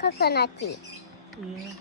Coconutty. Yes.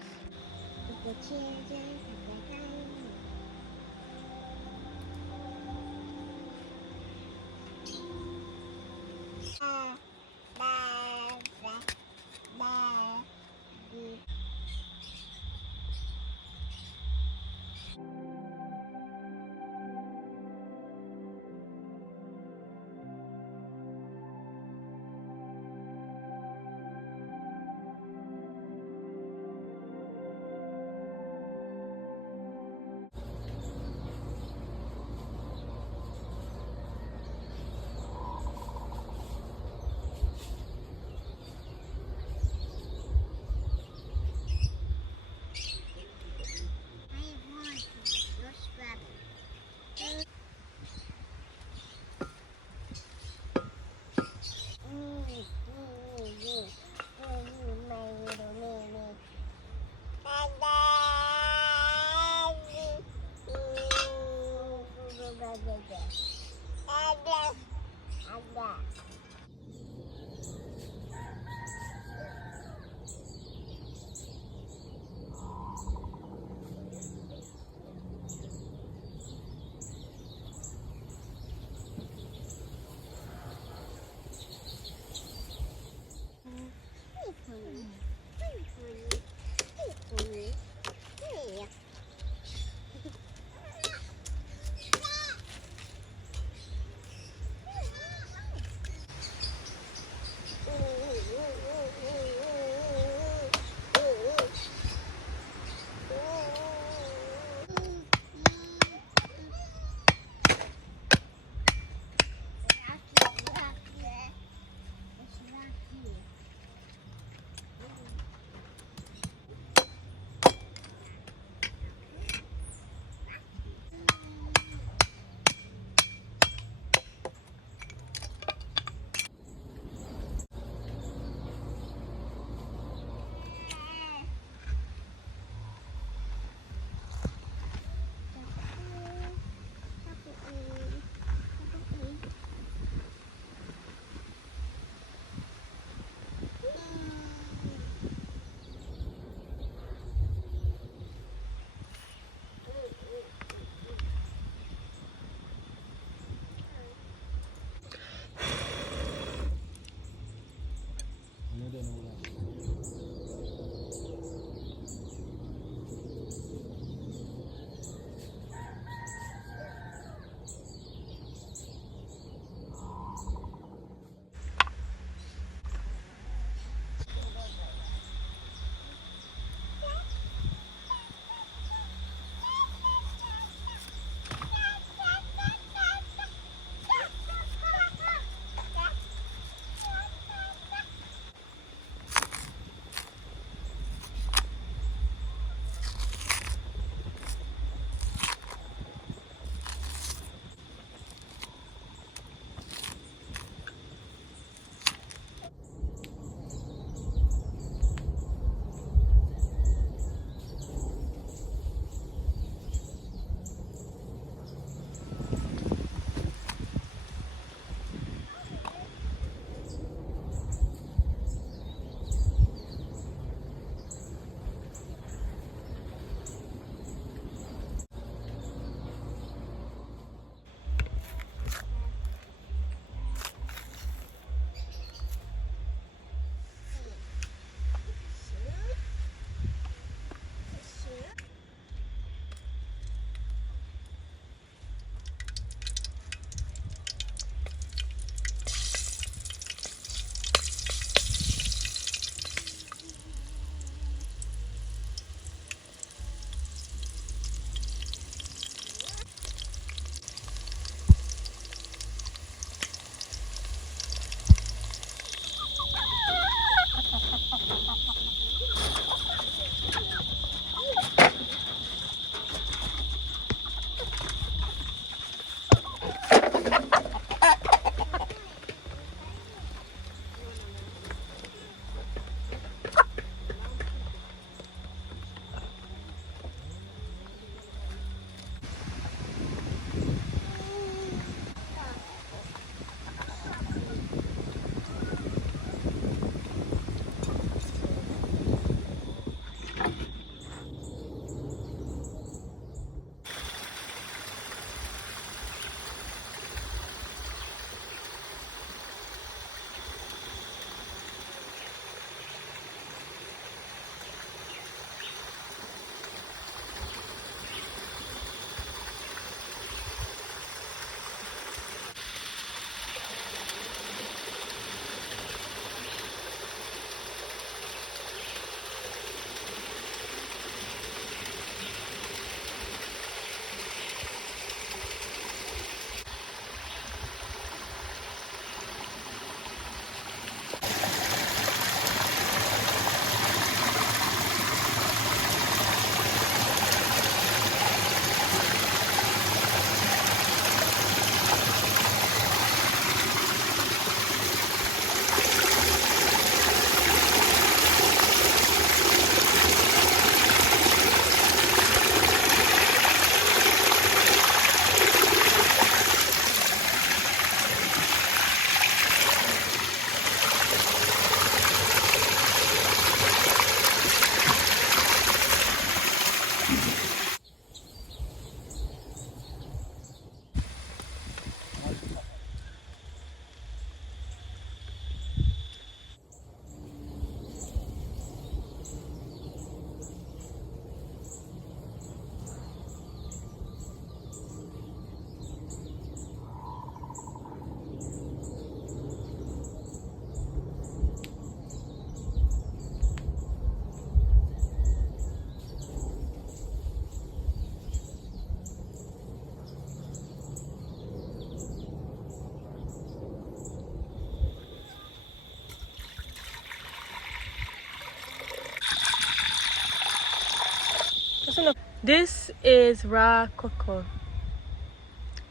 This is raw cocoa.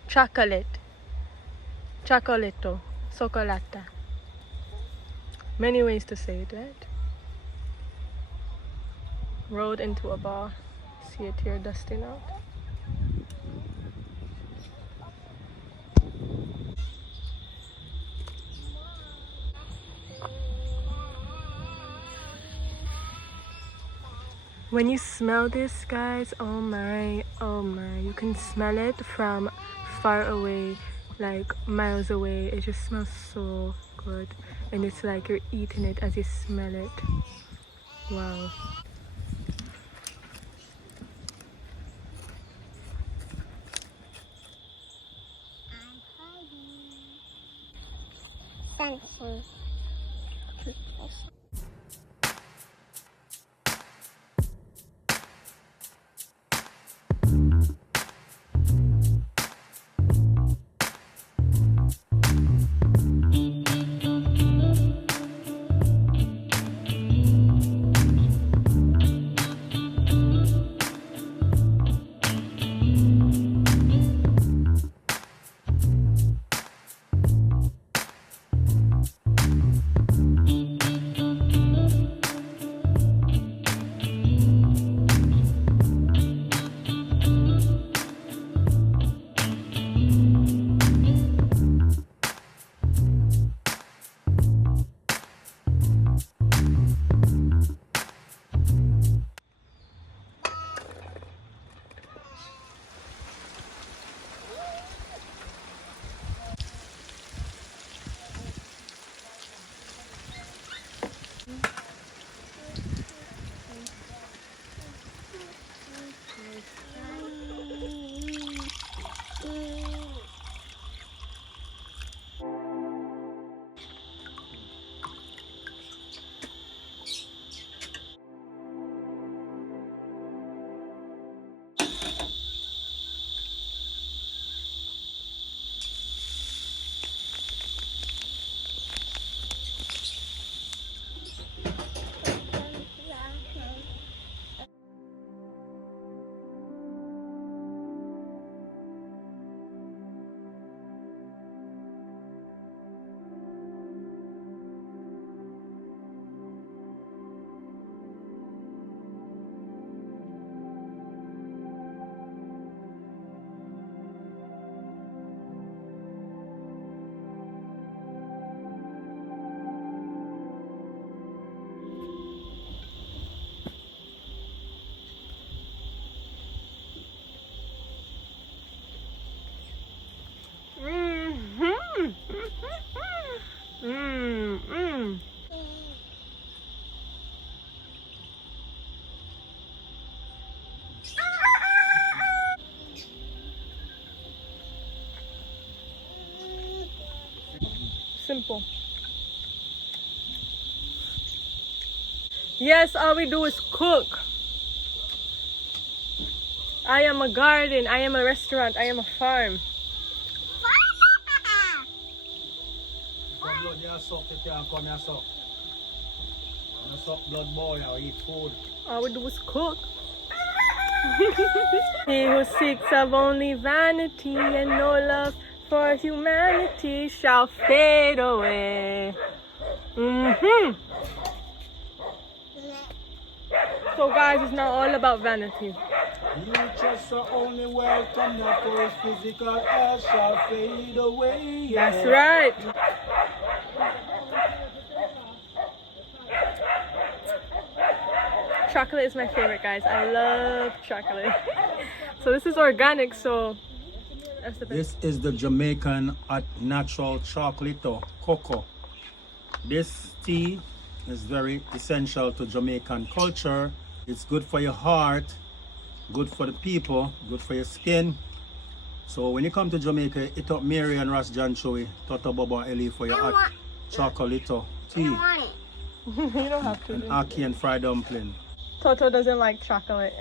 Chocolate. Chocolatito. Chocolata. Many ways to say it, right? Rolled into a ball. See it here dusting out. When you smell this, guys, oh my, you can smell it from far away, like miles away. It just smells so good, and it's like you're eating it as you smell it. Wow. Simple. Yes, all we do is cook. I am a garden, I am a restaurant, I am a farm. All we do is cook. He who seeks of only vanity and no love for humanity shall fade away. So guys, it's not all about vanity. You just are only welcome, not for his physical health shall fade away. Yeah. That's right. chocolate is my favorite, guys. I love chocolate. So this is organic, so that's the best. This is the Jamaican natural chocolate or cocoa. This tea is very essential to Jamaican culture. It's good for your heart, good for the people, good for your skin. So when you come to Jamaica, eat up Mary and Ras John Chewy, Toto Bobo Ellie for your hot chocolate tea. You don't have to. And ackee and fried dumpling. Toto doesn't like chocolate.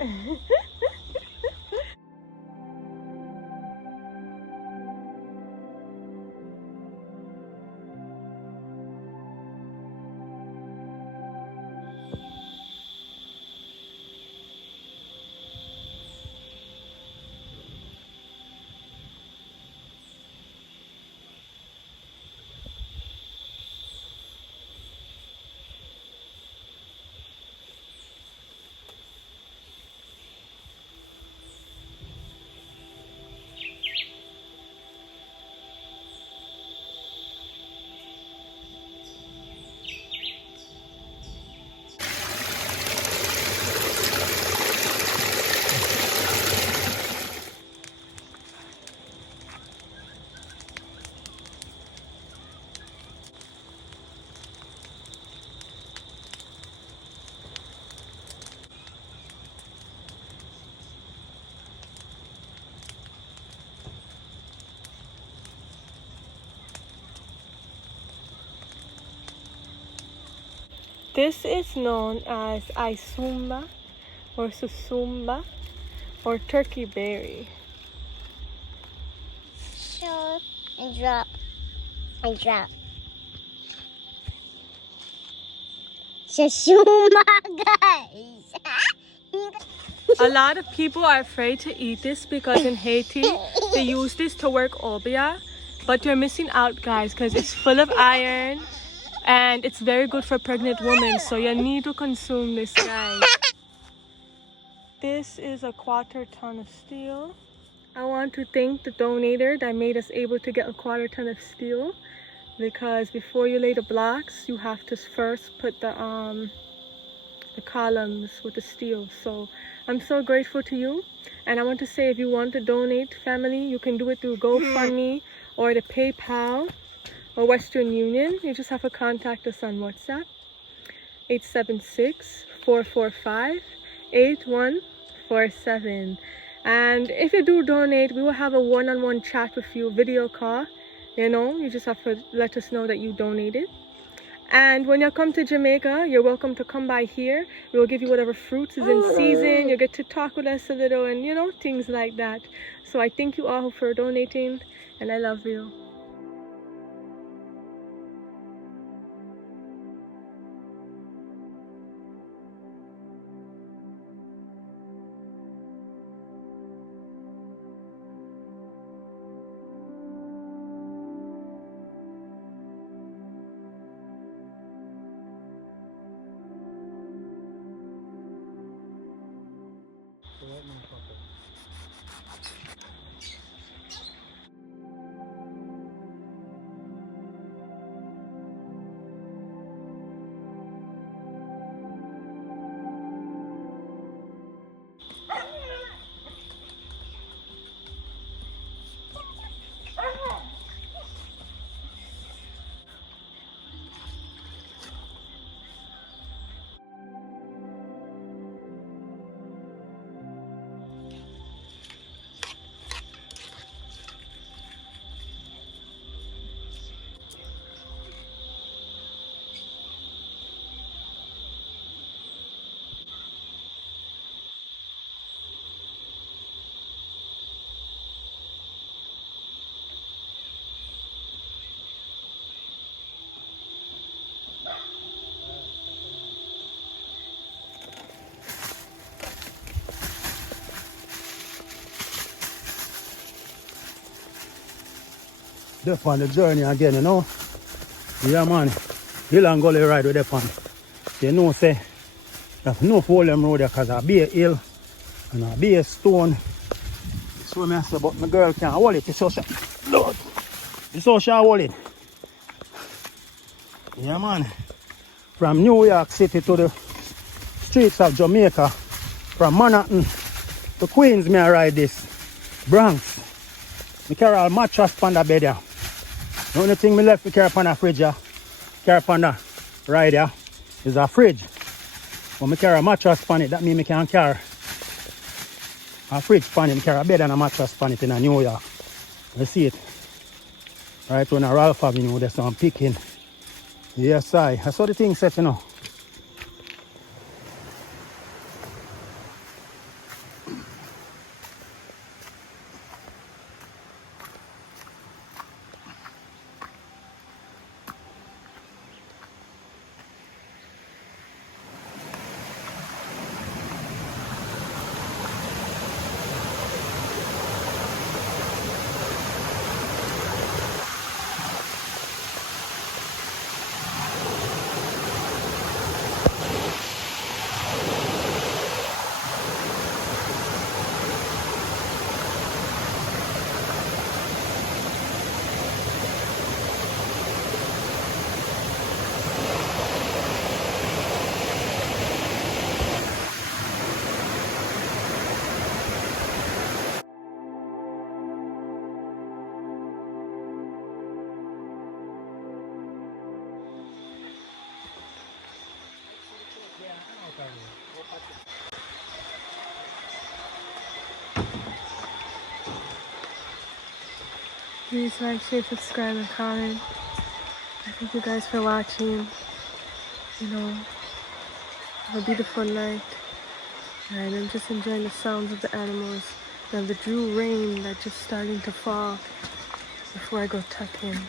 This is known as Isumba or Susumba or turkey berry. Show and drop and drop. Shashuma, guys. A lot of people are afraid to eat this because in Haiti they use this to work obia, but you're missing out, guys, because it's full of iron and it's very good for pregnant women, so you need to consume this, guys. This is a 1/4 ton of steel. I want to thank the donator that made us able to get a 1/4 ton of steel, because before you lay the blocks you have to first put the columns with the steel. So I'm so grateful to you, and I want to say, if you want to donate, family, you can do it through GoFundMe or the PayPal or Western Union. You just have to contact us on WhatsApp 876-445-8147. And if you do donate, we will have a one-on-one chat with you, video call. You know, you just have to let us know that you donated. And when you come to Jamaica, you're welcome to come by here. We will give you whatever fruits is in season. You get to talk with us a little and, you know, things like that. So I thank you all for donating, and I love you. They're on the journey again, you know. Yeah, man. Hill and gully ride with them on. You know, say, there's no hole them road there because a bare hill and a bare stone. So I say, but my girl can't hold it. It's so sharp. Lord. It's so sharp hold it. Yeah, man. From New York City to the streets of Jamaica. From Manhattan to Queens, me I ride this. Bronx. Me carry all mattress on the bed here. The only thing me left to carry on the fridge here, carry on the ride here, is a fridge. When me carry a mattress on it, that means me can carry a fridge on it. Me carry a bed and a mattress on it in a New York. You see it? Right on a Ralph Avenue, there's some picking. Yes, I saw the thing set, you know. Please like, share, subscribe, and comment. I thank you guys for watching. You know, have a beautiful night. And I'm just enjoying the sounds of the animals and the dew rain that's just starting to fall before I go tuck in.